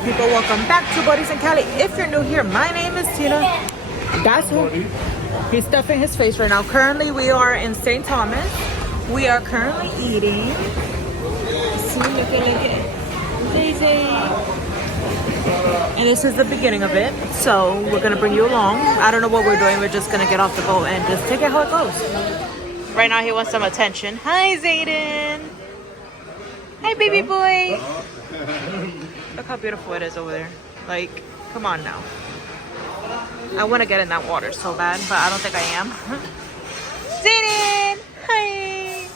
beautiful people, welcome back to Buddies and Cali. If you're new here, my name is Tina. That's who. He's stuffing his face right now. Currently, we are in St. Thomas. We are currently eating. See, look at Daisy. And this is the beginning of it. So we're gonna bring you along. I don't know what we're doing. We're just gonna get off the boat and just take it how it goes. Right now, he wants some attention. Hi, Zayden. Hi, baby boy. Look how beautiful it is over there. Like, come on now. I want to get in that water so bad, but I don't think I am. Zayden! Hi!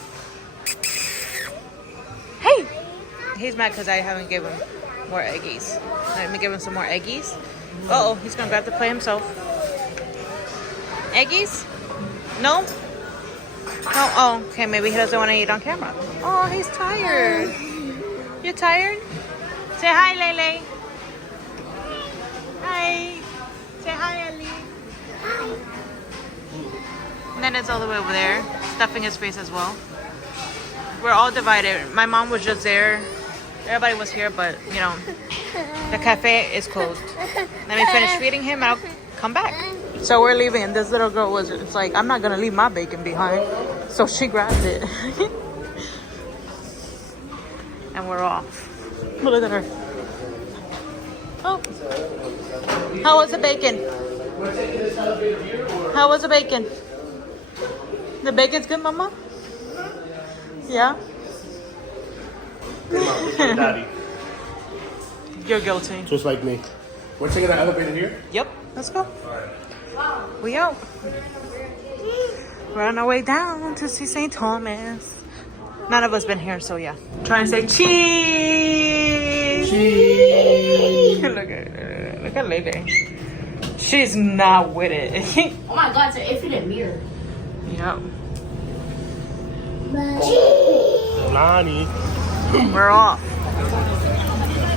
Hey! He's mad because I haven't given him more eggies. Let me give him some more eggies. Uh-oh, he's going to grab the plate himself. Eggies? No? No? Oh, okay, maybe he doesn't want to eat on camera. Oh, he's tired. You tired? Say hi, Lele. Hi. Say hi, Ellie. Hi. And then it's all the way over there, stuffing his face as well. We're all divided. My mom was just there. Everybody was here, but, you know, the cafe is closed. Let me finish feeding him and I'll come back. So we're leaving and this little girl it's like, I'm not gonna leave my bacon behind. So she grabbed it. And we're off. Look at her. Oh. How was the bacon? How was the bacon? The bacon's good, Mama? Yeah? Daddy. You're guilty. Just like me. We're taking the elevator here? Yep. Let's go. We out. We're on our way down to see St. Thomas. None of us been here, so yeah. Trying to say cheese. Cheese. Look at Lele. She's not with it. Oh my God, it's an infinite mirror. Yep. Lonnie. We're off.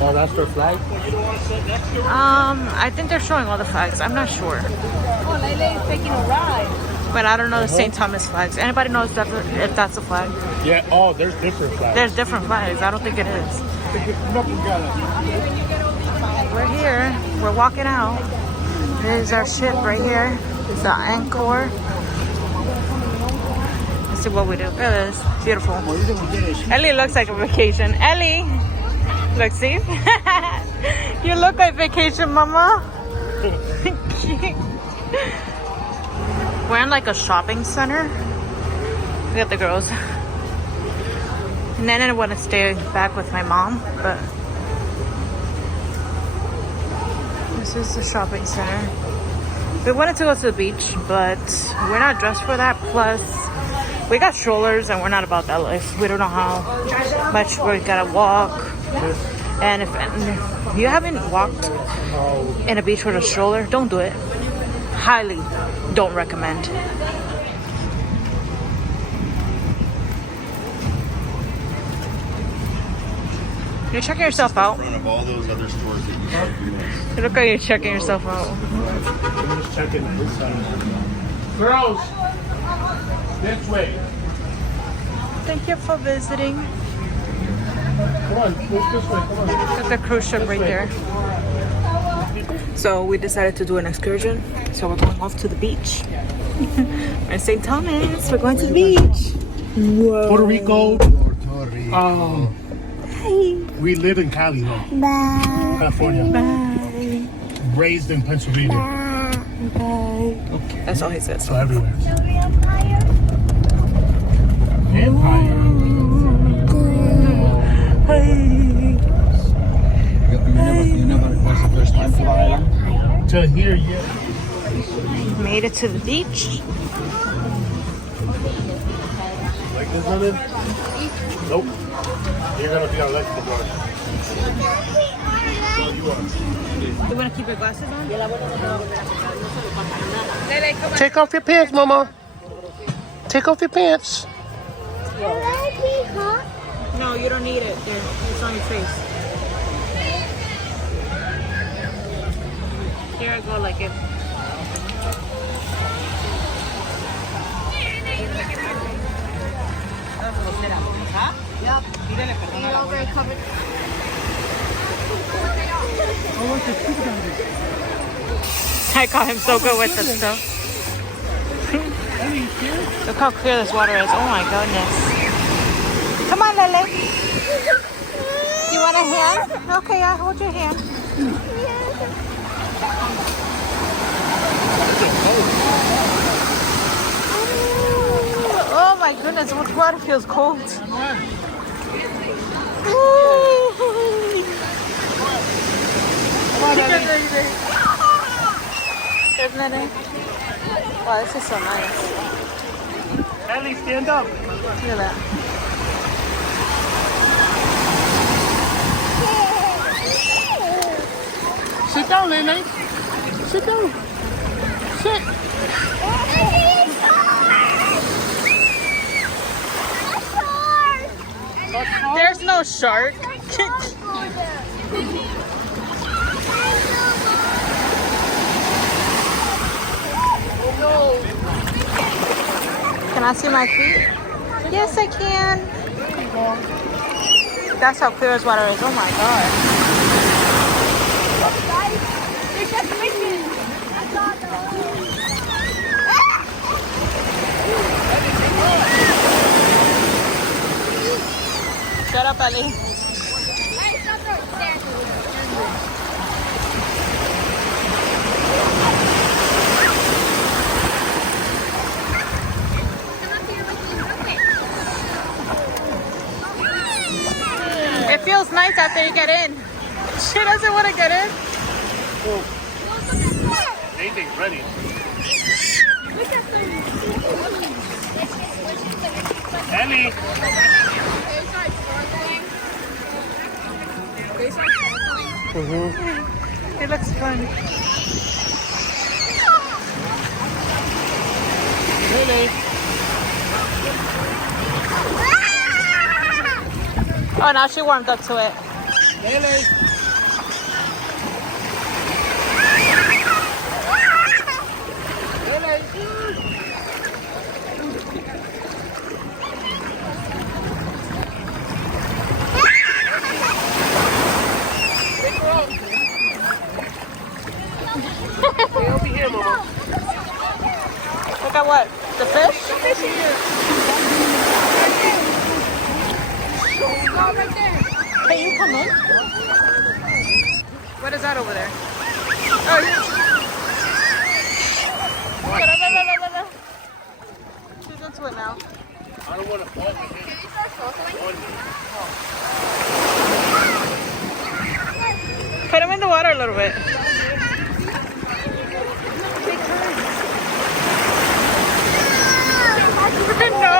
Oh, that's their flag? I think they're showing all the flags. I'm not sure. Oh, Lele is taking a ride. But I don't know the St. Thomas flags. Anybody knows if that's a flag? Yeah, oh, there's different flags. There's different flags. I don't think it is. We're here. We're walking out. There's our ship right here. It's the Encore. Let's see what we do. Look at this. Beautiful. Ellie looks like a vacation. Ellie! Look, see? You look like vacation, Mama. We're in like a shopping center. Look at the girls. And then I want to stay back with my mom, but this is the shopping center. We wanted to go to the beach, but we're not dressed for that. Plus, we got strollers and we're not about that life. We don't know how much we gotta walk. And if you haven't walked in a beach with a stroller, don't do it. Highly don't recommend. You're checking yourself out. In front of all those other stores that you Look like you're checking yourself out. I'm just checking this side. Girls, this way. Thank you for visiting. Come on, move this way. Come on. Got the cruise ship right there. So we decided to do an excursion. So we're going off to the beach. We're in St. Thomas. We're going to the beach. Whoa. Puerto Rico. Puerto Rico. Hi. We live in Cali, though. Bye. California. Bye. Raised in Pennsylvania. Bye. Okay. That's all he says. So everywhere. Empire. You never was the first time to Ireland? To here, yeah. Made it to the beach. Like this one? Nope. You're gonna be on electrical bar. So you are. You want to keep your glasses on? Lele, come on. Take off your pants, Mama. Take off your pants. No, you don't need it. There. It's on your face. Here I go like it. Yep. I got him so good with the stuff. Look how clear this water is. Oh my goodness. Come on, Lily. You want a hand? Okay, I'll hold your hand. Oh my goodness, what water feels cold. Isn't it? Wow, this is so nice. Ellie, stand up. Look at that. Sit down, Lily. Sit down. Sit. There's no shark. Can I see my feet? Yes, I can. That's how clear this water is. Oh my god. Shut up, Ellie. It feels nice after you get in. She doesn't want to get in. Anything's ready. Ellie. It looks fun. Lily. Oh, now she warmed up to it. Lily. Stay over here, Mama. Look at what? The fish? Hey, you come in? What is that over there? Oh, she's into it now. I don't want to fall with him. Put him in the water a little bit. No.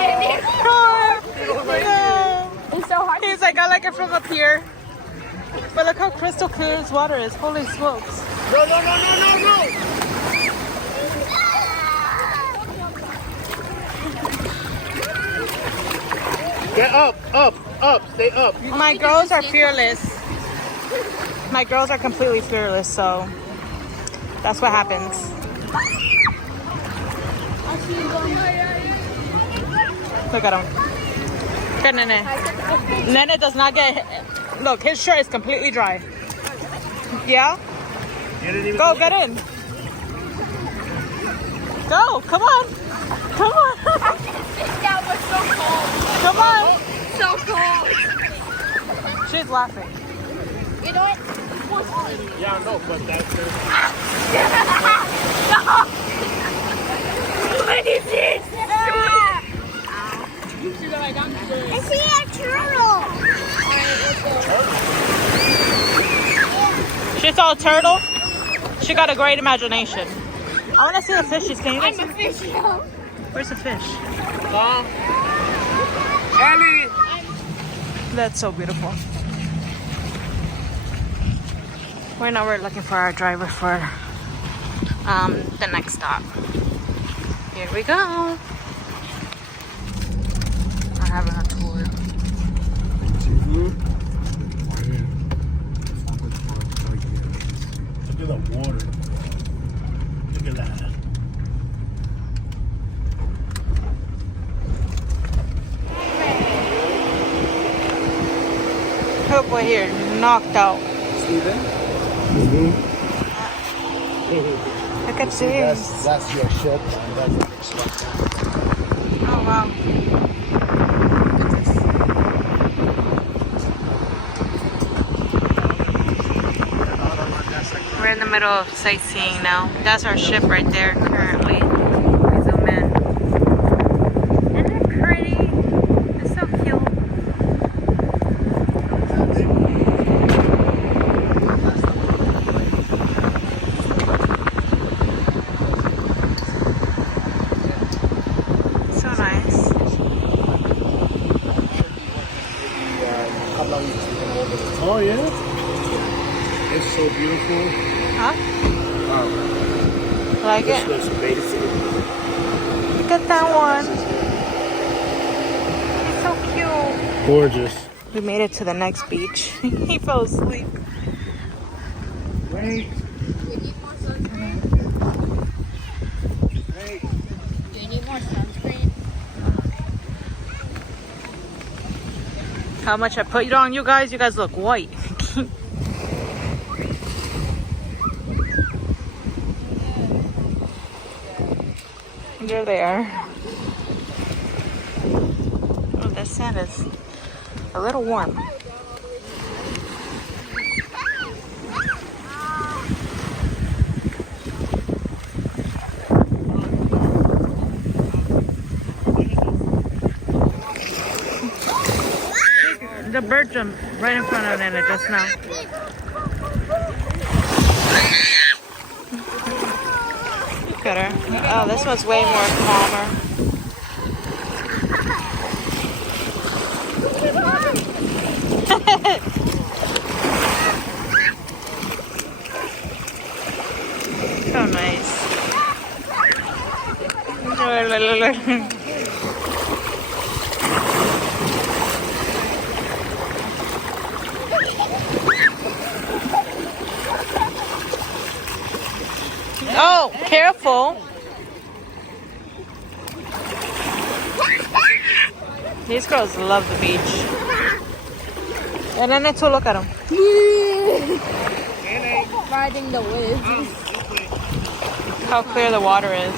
He's like, I like it from up here. But look how crystal clear his water is. Holy smokes. No, no, no, no, no, no. Get up, up, up. Stay up. My girls are fearless. My girls are completely fearless, so that's what happens. Look at him. Look at Nene. Nene does not get... Look, his shirt is completely dry. Yeah? Go, get in. Go, come on. Come on. That was so cold. Come on. So cold. She's laughing. You know what? Yeah, I know, but that's What is this? I see a turtle. She saw a turtle. She got a great imagination. I want to see the fishes. Can you guys see? I'm a fish now. Where's the fish? Ellie. That's so beautiful. Right now we're looking for our driver for the next stop. Here we go. We're having a tour. Look at the water. Look at that. Oh boy, here, knocked out. even. Look at See, this. that's your ship, and that's the next one. Oh wow. Look at this. We're in the middle of sightseeing now. That's our ship right there currently. Zoom in. Isn't it pretty? It's so cute. So nice. Oh yeah, it's so beautiful. Huh? Wow. Like This it? looks amazing. Look at that one. It's so cute. Gorgeous. We made it to the next beach. He fell asleep. Wait. Do you need more sunscreen? Hey. Do you need more sunscreen? How much I put it on you guys? You guys look white. There they are. Oh, the sand is a little warm. The bird jumped right in front of Nana just now. Look at her. Oh, this one's way more calmer. So nice. Oh, careful. These girls love the beach. And then to look at them. Riding the waves. How clear the water is.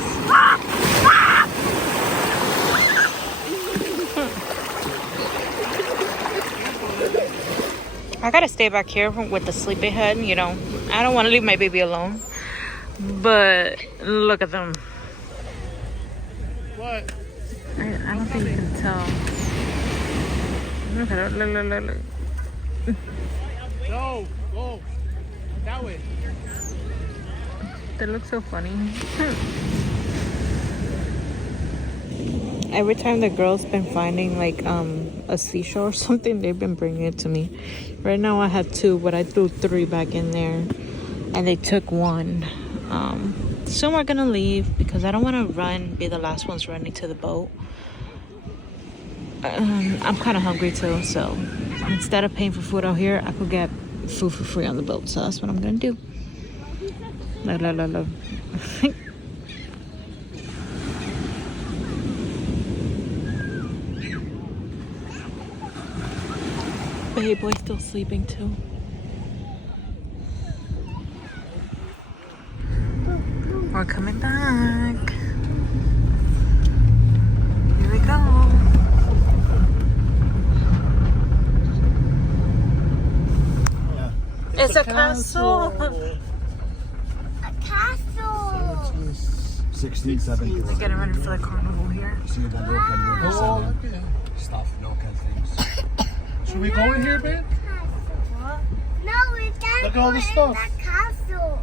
I gotta stay back here with the sleepyhead, you know. I don't want to leave my baby alone. But look at them. What? I don't think you can tell. Look at it. Look. No, go that way. They look so funny. Every time the girls been finding like a seashell or something, they've been bringing it to me. Right now I have 2, but I threw 3 back in there, and they took 1. Soon we're gonna leave because I don't want to be the last ones running to the boat. I'm kind of hungry too, so instead of paying for food out here, I could get food for free on the boat. So that's what I'm gonna do. La. Baby boy's still sleeping too. We're coming back. Here we go. It's a castle. A castle. 16, 17. They're getting ready for the carnival here. See the local units Oh, and okay. stuff, local things. Should we go in here, babe? No, we can't Look at all go the in stuff. the castle.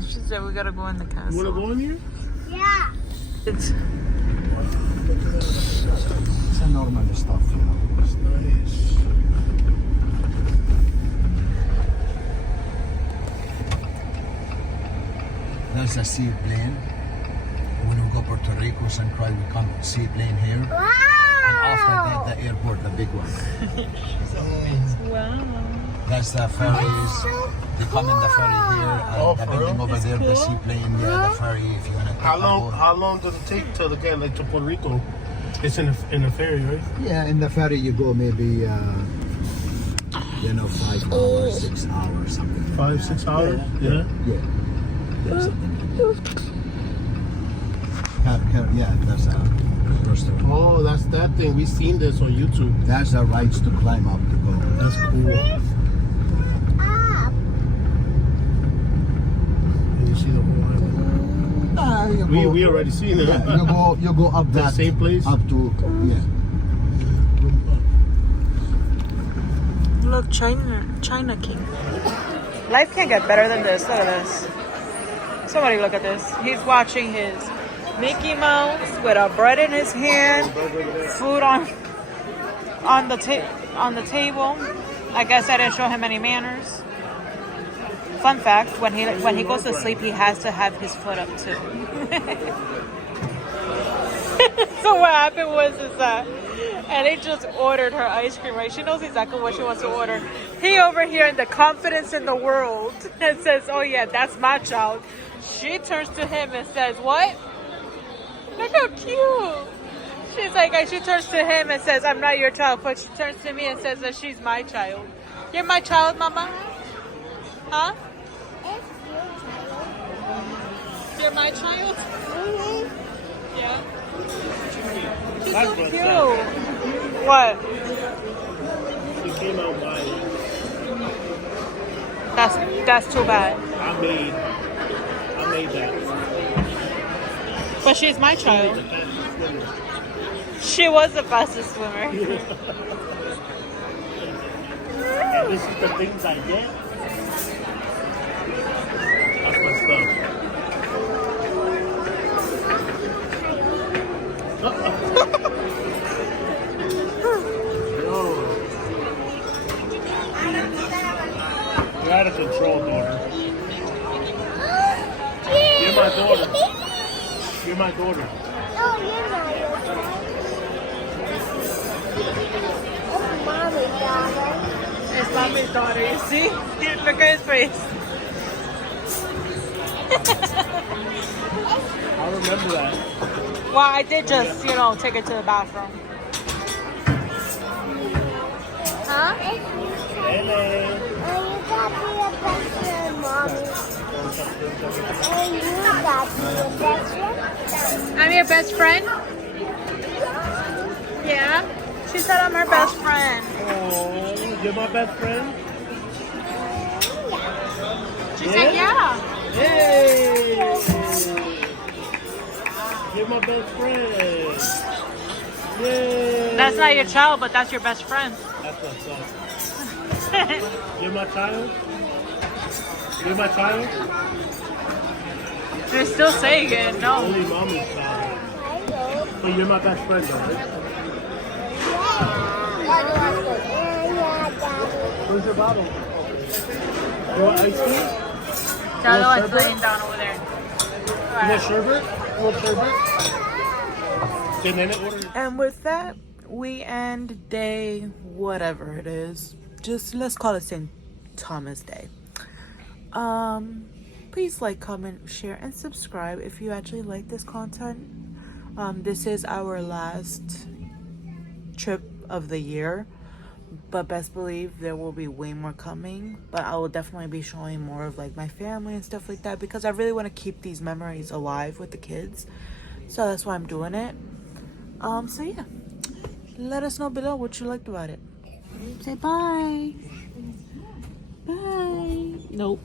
She said we gotta go in the You wanna castle. go in here? Yeah. It's It's a normal stuff, you know. It's nice. There's a seaplane. When we go to Puerto Rico, St. Croix, we come seaplane here. Wow. And after that, the airport, the big one. wow. That's the ferries. So They come in the ferry here, and Oh, the for building real? over there, the seaplane, yeah, the ferry. If you wanna take How a long? boat. How long does it take to get like to Puerto Rico? It's in the ferry, right? Yeah, in the ferry you go maybe You know, 5 hours, 6 hours, something. 5, 6 hours? Yeah. Yeah. Yeah, something like that. Yeah, that's a restaurant. Oh, that's that thing. We seen this on YouTube. That's the rights to climb up to go. That's cool. Up. And you see the whole island. We already seen it. Yeah, you go up The that same place? up to yeah. Look, China King. Life can't get better than this. Look at this. Somebody look at this. He's watching his Mickey Mouse with a bread in his hand, food on the table. I guess I didn't show him any manners. Fun fact: when he goes to sleep, he has to have his foot up too. So what happened was that Ellie just ordered her ice cream, right? She knows exactly what she wants to order. He over here in the confidence in the world and says, "Oh yeah, that's my child." She turns to him and says, "What? Look how cute." She's like, she turns to him and says, "I'm not your child," but she turns to me and says that she's my child. You're my child, Mama? Huh? You're my child? Yeah. She's so cute. What? She came out mine. That's too bad. I made that. But she's my child. She was the fastest swimmer. And this is the things I get. That's my stuff. Yo. You're out of control, daughter. You're my daughter. You're my daughter. No, you're not. It's mommy's daughter. It's mommy's daughter, you see? Look at his face. I remember that. Well, I did just, take it to the bathroom. Huh? Hello. And you got me a best friend, mommy. And you got me a best friend. I'm your best friend? Yeah? She said I'm her best friend. Oh, you're my best friend? She said yeah. Yay! You're my best friend. Yay! That's not your child, but that's your best friend. That's what's up. You're my child? You're my child? They're still saying it, no. Only mommy's child. But you're my best friend, though, right? Where's your bottle? You want ice cream? The other one's laying down over there. You want sherbet? You want sherbet? Then order. And with that, we end day whatever it is. Just let's call it St. Thomas Day. Please like, comment, share, and subscribe if you actually like this content. This is our last trip of the year, but best believe there will be way more coming. But I will definitely be showing more of like my family and stuff like that, because I really want to keep these memories alive with the kids. So that's why I'm doing it. So yeah, let us know below what you liked about it. Say bye. Bye. Nope.